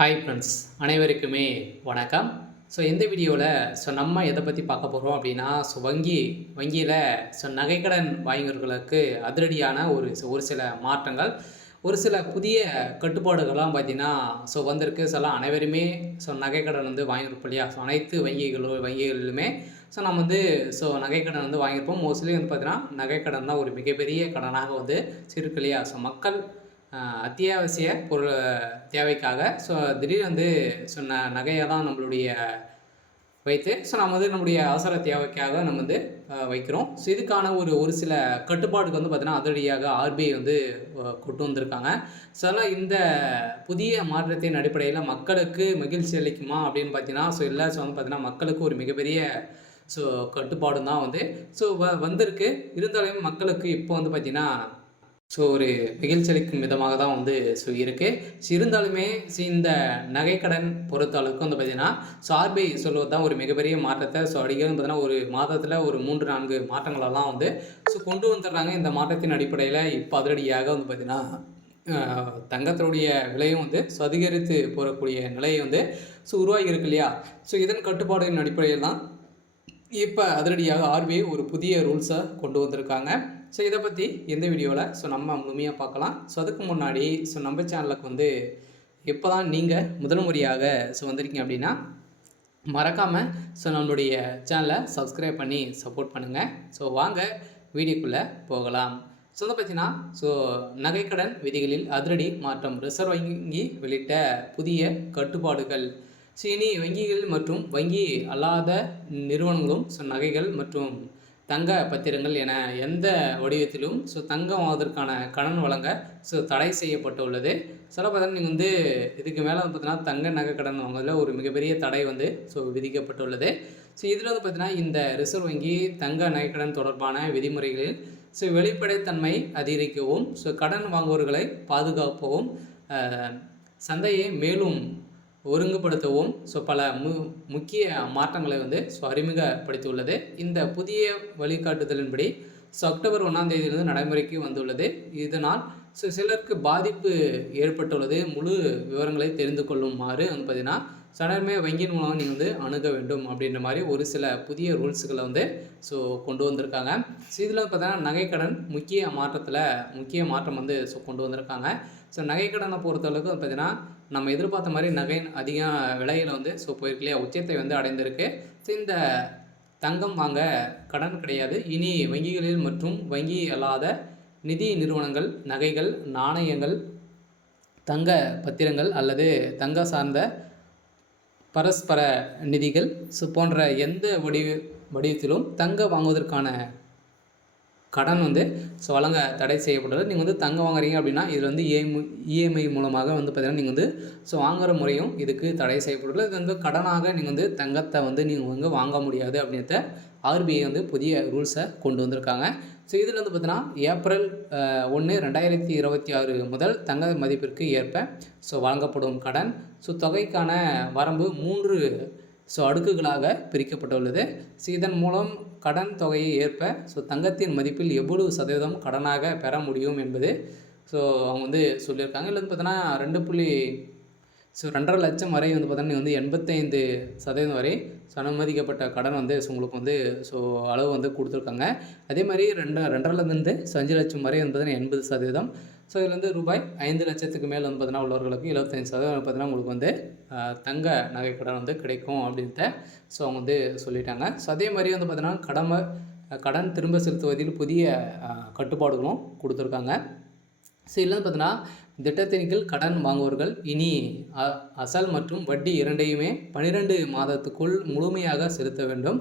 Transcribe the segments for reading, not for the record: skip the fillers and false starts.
Hi friends, அனைவருக்குமே வணக்கம். இந்த வீடியோவில் நம்ம எதை பற்றி பார்க்க போகிறோம் அப்படின்னா, வங்கியில் நகைக்கடன் வாங்கியவர்களுக்கு அதிரடியான ஒரு சில மாற்றங்கள், ஒரு சில புதிய கட்டுப்பாடுகள்லாம் பார்த்தீங்கன்னா வந்திருக்கு. அனைவருமே நகைக்கடன் வந்து வாங்கியிருப்போம் இல்லையா? அனைத்து வங்கிகளிலுமே நம்ம வந்து நகைக்கடன் வந்து வாங்கியிருப்போம். மோஸ்ட்லி வந்து பார்த்தீங்கன்னா, நகைக்கடன் தான் ஒரு மிகப்பெரிய கடனாக வந்து இருக்கு இல்லையா? மக்கள் அத்தியாவசிய பொருள் தேவைக்காக திடீர்னு வந்து நகையை தான் நம்மளுடைய வைத்து நம்ம வந்து நம்முடைய அவசர தேவைக்காக நம்ம வந்து வைக்கிறோம். இதுக்கான ஒரு சில கட்டுப்பாடுக்கு வந்து பார்த்தீங்கன்னா, அதிரடியாக ஆர்பிஐ வந்து கொண்டு வந்திருக்காங்க. அதெல்லாம் இந்த புதிய மாற்றத்தின் அடிப்படையில மக்களுக்கு மகிழ்ச்சி அளிக்குமா அப்படின்னு பார்த்தீங்கன்னா, இல்ல. வந்து பார்த்தீங்கன்னா, மக்களுக்கு ஒரு மிகப்பெரிய ஸோ கட்டுப்பாடும் தான் வந்து வந்திருக்கு. இருந்தாலும் மக்களுக்கு இப்போ வந்து பார்த்தீங்கன்னா ஒரு மகிழ்ச்சி அளிக்கும் விதமாக தான் வந்து இருக்கு. இருந்தாலுமே இந்த நகைக்கடன் பொறுத்தளவுக்கு வந்து பார்த்தீங்கன்னா, ஆர்பிஐ சொல்வது தான் ஒரு மிகப்பெரிய மாற்றத்த அடிக்கடி பார்த்தீங்கன்னா, ஒரு மாதத்தில ஒரு 3, 4 மாற்றங்களெல்லாம் வந்து கொண்டு வந்துடுறாங்க. இந்த மாற்றத்தின் அடிப்படையில இப்போ அதிரடியாக வந்து பார்த்தீங்கன்னா, தங்கத்தினுடைய விலையும் வந்து அதிகரித்து போகக்கூடிய நிலை வந்து உருவாகி இருக்கு இல்லையா? இதன் கட்டுப்பாடின் அடிப்படையில் தான் இப்போ அதிரடியாக ஆர்பிஐ ஒரு புதிய ரூல்ஸை கொண்டு வந்திருக்காங்க. இதை பற்றி எந்த வீடியோவில் நம்ம முழுமையாக பார்க்கலாம். அதுக்கு முன்னாடி நம்ம சேனலுக்கு வந்து இப்போ தான் நீங்கள் முதல் முறையாக வந்திருக்கீங்க அப்படின்னா மறக்காமல் நம்மளுடைய சேனலை சப்ஸ்கிரைப் பண்ணி சப்போர்ட் பண்ணுங்கள். வாங்க வீடியோக்குள்ளே போகலாம். வந்து பார்த்தீங்கன்னா நகைக்கடன் விதிகளில் அதிரடி மாற்றம். ரிசர்வ் வங்கி வெளியிட்ட புதிய கட்டுப்பாடுகள். இனி வங்கிகள் மற்றும் வங்கி அல்லாத நிறுவனங்களும் நகைகள் மற்றும் தங்க பத்திரங்கள் என எந்த வடிவத்திலும் தங்கம் வாங்குவதற்கான கடன் வழங்க தடை செய்யப்பட்டுள்ளது. பார்த்தீங்கன்னா, நீங்கள் வந்து இதுக்கு மேலே வந்து பார்த்தீங்கன்னா, தங்க நகை கடன் வாங்குவதில் ஒரு மிகப்பெரிய தடை வந்து விதிக்கப்பட்டுள்ளது. இதில் வந்து பார்த்தீங்கன்னா, இந்த ரிசர்வ் வங்கி தங்க நகைக்கடன் தொடர்பான விதிமுறைகளில் வெளிப்படைத்தன்மை அதிகரிக்கவும் கடன் வாங்குவோர்களை பாதுகாக்கவும் சந்தையை மேலும் ஒருங்குபடுத்தவும் பல முக்கிய மாற்றங்களை வந்து அறிமுகப்படுத்தியுள்ளது. இந்த புதிய வழிகாட்டுதலின்படி அக்டோபர் 1ஆம் தேதியிலிருந்து நடைமுறைக்கு வந்துள்ளது. இதனால் சிலருக்கு பாதிப்பு ஏற்பட்டுள்ளது. முழு விவரங்களை தெரிந்து கொள்ளுமாறு வந்து பார்த்தீங்கன்னா, சடனமே வங்கியின் மூலம் நீங்கள் வந்து அணுக வேண்டும் அப்படின்ற மாதிரி ஒரு சில புதிய ரூல்ஸுகளை வந்து கொண்டு வந்திருக்காங்க. இதில் பார்த்தீங்கன்னா, நகைக்கடன் முக்கிய மாற்றம் வந்து கொண்டு வந்திருக்காங்க. நகைக்கடனை பொறுத்தளவுக்கு பார்த்தீங்கன்னா, நம்ம எதிர்பார்த்த மாதிரி நகை அதிக விலையில் வந்து போயிருக்கு இல்லையா? உச்சத்தை வந்து அடைந்திருக்கு. இந்த தங்கம் வாங்க கடன் கிடையாது. இனி வங்கிகளில் மற்றும் வங்கி அல்லாத நிதி நிறுவனங்கள் நகைகள், நாணயங்கள், தங்க பத்திரங்கள் அல்லது தங்க சார்ந்த பரஸ்பர நிதிகள் போன்ற எந்த வடிவத்திலும் தங்க வாங்குவதற்கான கடன் வந்து வழங்க தடை செய்யப்பட்டது. நீங்கள் வந்து தங்கம் வாங்குறீங்க அப்படின்னா இதில் வந்து இஎம்ஐ மூலமாக வந்து பார்த்தீங்கன்னா, நீங்கள் வந்து வாங்குகிற முறையும் இதுக்கு தடை செய்யப்பட்டுள்ளது. இது வந்து கடனாக நீங்கள் வந்து தங்கத்தை வந்து நீங்கள் வந்து வாங்க முடியாது அப்படின்றத ஆர்பிஐ வந்து புதிய ரூல்ஸை கொண்டு வந்திருக்காங்க. இதில் வந்து பார்த்தீங்கன்னா, ஏப்ரல் 1, 2026 முதல் தங்க மதிப்பிற்கு ஏற்ப வழங்கப்படும் கடன் தொகைக்கான வரம்பு 3 அடுக்குகளாக பிரிக்கப்பட்டுள்ளது. இதன் மூலம் கடன் தொகையை ஏற்ப தங்கத்தின் மதிப்பில் எவ்வளவு சதவீதம் கடனாக பெற முடியும் என்பது அவங்க வந்து சொல்லியிருக்காங்க. இதில் வந்து பார்த்தீங்கன்னா 2.5 லட்சம் வரை வந்து பார்த்தீங்கன்னா, வந்து 85% வரை அனுமதிக்கப்பட்ட கடன் வந்து உங்களுக்கு வந்து அளவு வந்து கொடுத்துருக்காங்க. அதே மாதிரி 2.5 5 லட்சம் வரை வந்து பார்த்தீங்கன்னா 80%. இதில் வந்து ரூபாய் 5 லட்சத்துக்கு மேலே வந்து பார்த்தீங்கன்னா உள்ளவர்களுக்கு 75% பார்த்தீங்கன்னா உங்களுக்கு வந்து தங்க நகை கடன் வந்து கிடைக்கும் அப்படின்ட்டு அவங்க வந்து சொல்லிட்டாங்க. அதே மாதிரி வந்து பார்த்தீங்கன்னா கடன் திரும்ப செலுத்துவதில் புதிய கட்டுப்பாடுகளும் கொடுத்துருக்காங்க. இதில் வந்து பார்த்தீங்கன்னா, திட்டத்தின் கீழ் கடன் வாங்குவோர்கள் இனி அசல் மற்றும் வட்டி இரண்டையுமே 12 மாதத்துக்குள் முழுமையாக செலுத்த வேண்டும்.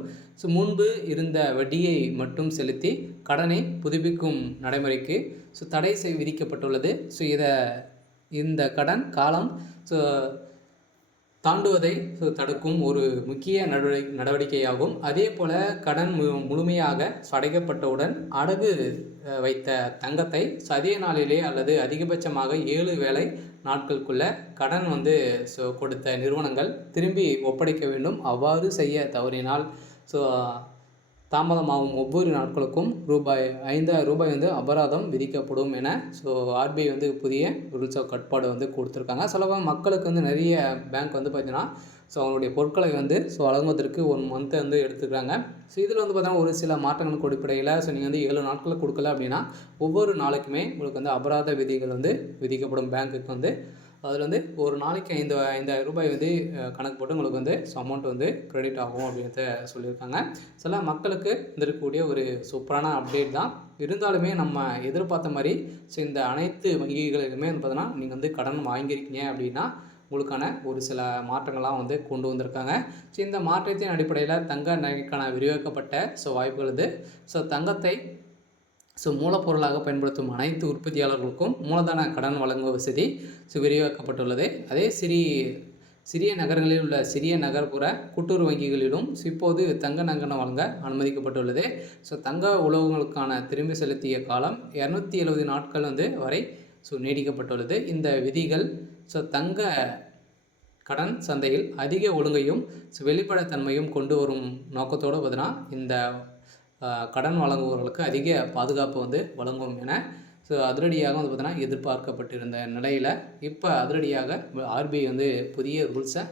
முன்பு இருந்த வட்டியை மட்டும் செலுத்தி கடனை புதுப்பிக்கும் நடைமுறைக்கு தடை விதிக்கப்பட்டுள்ளது. இந்த கடன் காலம் தாண்டுவதை தடுக்கும் ஒரு முக்கிய நடவடிக்கையாகும். அதே போல் கடன் முழுமையாக அடைக்கப்பட்டவுடன் அடகு வைத்த தங்கத்தை அதே நாளிலே அல்லது அதிகபட்சமாக 7 வேலை நாட்களுக்குள்ள கடன் வந்து கொடுத்த நிறுவனங்கள் திரும்பி ஒப்படைக்க வேண்டும். அவ்வாறு செய்ய தவறினால் தாமதமாகும் ஒவ்வொரு நாட்களுக்கும் ரூபாய் 5000 வந்து அபராதம் விதிக்கப்படும் என ஆர்பிஐ வந்து புதிய ரூல்ஸ் ஆஃப் கட்டுப்பாடு வந்து கொடுத்துருக்காங்க. மக்களுக்கு வந்து நிறைய பேங்க் வந்து பார்த்திங்கன்னா அவங்களுடைய பொருட்களை வந்து வழங்குவதற்கு 1 மந்த் வந்து எடுத்துக்கிறாங்க. இதில் வந்து பார்த்தீங்கன்னா ஒரு சில மாற்றங்களுக்கு அடிப்படையில் நீங்கள் வந்து 7 நாட்களில் கொடுக்கல அப்படின்னா ஒவ்வொரு நாளைக்குமே உங்களுக்கு வந்து அபராத விதிகள் வந்து விதிக்கப்படும் பேங்க்குக்கு வந்து. அதில் வந்து ஒரு நாளைக்கு 5000 வந்து கணக்கு போட்டு உங்களுக்கு வந்து அமௌண்ட் வந்து கிரெடிட் ஆகும் அப்படின்றத சொல்லியிருக்காங்க. மக்களுக்கு இருக்கக்கூடிய ஒரு சூப்பரான அப்டேட் தான். இருந்தாலுமே நம்ம எதிர்பார்த்த மாதிரி இந்த அனைத்து வங்கிகளிலுமே வந்து பார்த்தீங்கன்னா நீங்கள் வந்து கடன் வாங்கியிருக்கீங்க அப்படின்னா உங்களுக்கான ஒரு சில மாற்றங்கள்லாம் வந்து கொண்டு வந்திருக்காங்க. இந்த மாற்றத்தின் அடிப்படையில் தங்க நகைக்கான விரிவாக்கப்பட்ட வாய்ப்புகள் வந்து தங்கத்தை மூலப்பொருளாக பயன்படுத்தும் அனைத்து உற்பத்தியாளர்களுக்கும் மூலதன கடன் வழங்கும் வசதி விரிவாக்கப்பட்டுள்ளது. அதே சிறிய நகரங்களில் உள்ள சிறிய நகர்ப்புற கூட்டுறவு வங்கிகளிலும் இப்போது தங்க நகனம் வழங்க அனுமதிக்கப்பட்டுள்ளது. தங்க உலோகங்களுக்கான திரும்பி செலுத்திய காலம் 270 நாட்கள் வந்து வரை நீடிக்கப்பட்டுள்ளது. இந்த விதிகள் தங்க கடன் சந்தையில் அதிக ஒழுங்கையும் வெளிப்படைத்தன்மையும் கொண்டு வரும் நோக்கத்தோடு பார்த்தீங்கன்னா இந்த கடன் வழங்குபவர்களுக்கு அதிக பாதுகாப்பு வந்து வழங்கும் என அதிரடியாக வந்து பார்த்தீங்கன்னா எதிர்பார்க்கப்பட்டிருந்த நிலையில் இப்போ அதிரடியாக ஆர்பிஐ வந்து புதிய ரூல்ஸை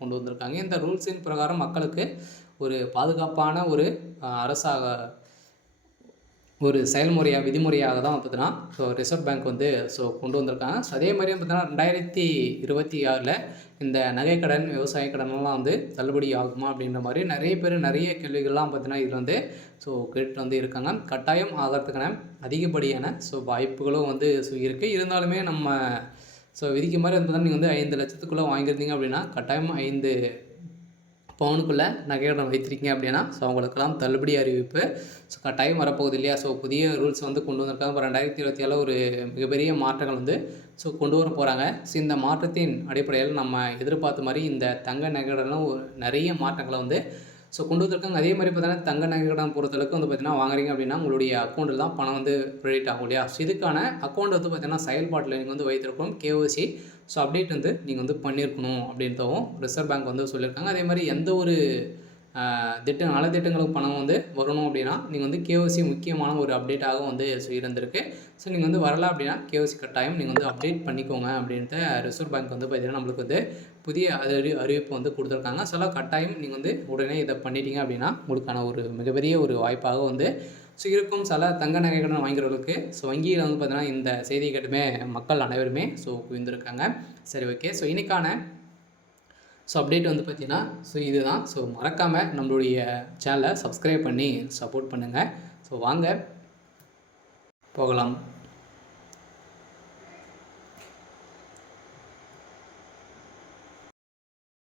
கொண்டு வந்திருக்காங்க. இந்த ரூல்ஸின் பிரகாரம் மக்களுக்கு ஒரு பாதுகாப்பான ஒரு அரசாக ஒரு செயல்முறையாக விதிமுறையாக தான் பார்த்தீங்கன்னா ரிசர்வ் பேங்க் வந்து கொண்டு வந்திருக்காங்க. அதே மாதிரி பார்த்தீங்கன்னா 2026 இந்த நகைக்கடன் விவசாய கடன்லாம் வந்து தள்ளுபடி ஆகுமா அப்படின்ற மாதிரி நிறைய பேர் நிறைய கேள்விகள்லாம் பார்த்தீங்கன்னா இதில் வந்து கேட்டு வந்து இருக்காங்க. கட்டாயம் ஆகிறதுக்கான அதிகப்படியான வாய்ப்புகளும் வந்து இருக்குது. இருந்தாலுமே நம்ம விதிக்க மாதிரி வந்து நீங்கள் வந்து 5 லட்சத்துக்குள்ளே வாங்கியிருந்தீங்க அப்படின்னா கட்டாயம் 5 பவுனுக்குள்ளே நகைக்கடன் வைத்திருக்கீங்க அப்படின்னா அவங்களுக்கெல்லாம் தள்ளுபடி அறிவிப்பு கட்டாயம் வரப்போகுது இல்லையா. புதிய ரூல்ஸ் வந்து கொண்டு வந்திருக்காங்க. இப்போ 2027 ஒரு மிகப்பெரிய மாற்றங்கள் வந்து கொண்டு வர போகிறாங்க. இந்த மாற்றத்தின் அடிப்படையில் நம்ம எதிர்பார்த்த மாதிரி இந்த தங்க நகைக்கடனும் நிறைய மாற்றங்களை வந்து கொண்டு வந்திருக்காங்க. அதே மாதிரி பார்த்தீங்கன்னா தங்க நகைக்கடன் பொறுத்தளவுக்கு வந்து பார்த்திங்கன்னா வாங்குறீங்க அப்படின்னா உங்களுடைய அக்கௌண்ட்டில் தான் பணம் வந்து கிரெடிட் ஆகும் இல்லையா. இதுக்கான அக்கௌண்ட் வந்து பார்த்திங்கன்னா செயல்பாட்டில் நீங்கள் வந்து வைத்திருக்கணும். கேஒசி அப்டேட் வந்து நீங்கள் வந்து பண்ணியிருக்கணும் அப்படின்றதும் ரிசர்வ் பேங்க் வந்து சொல்லியிருக்காங்க. அதே மாதிரி எந்த ஒரு நலத்திட்டங்களுக்கு பணம் வந்து வரணும் அப்படின்னா நீங்கள் வந்து கேஒசி முக்கியமான ஒரு அப்டேட்டாக வந்து இருந்திருக்கு. நீங்கள் வந்து வரல அப்படின்னா கேஒசி கட்டாயம் நீங்கள் வந்து அப்டேட் பண்ணிக்கோங்க அப்படின்ட்டு ரிசர்வ் பேங்க் வந்து பார்த்திங்கன்னா நம்மளுக்கு வந்து புதிய அறிவிப்பு வந்து கொடுத்துருக்காங்க. கட்டாயம் நீங்கள் வந்து உடனே இதை பண்ணிட்டீங்க அப்படின்னா உங்களுக்கான ஒரு மிகப்பெரிய ஒரு வாய்ப்பாக வந்து இருக்கும். தங்க நகைக்கடன் வாங்கிறவர்களுக்கு வங்கியில் வந்து பார்த்திங்கன்னா இந்த செய்தி கேட்டுமே மக்கள் அனைவருமே குவிந்திருக்காங்க. சரி, ஓகே. இன்றைக்கான அப்டேட் வந்து பார்த்திங்கன்னா இதுதான். மறக்காமல் நம்மளுடைய சேனலை சப்ஸ்கிரைப் பண்ணி சப்போர்ட் பண்ணுங்கள். வாங்க போகலாம்.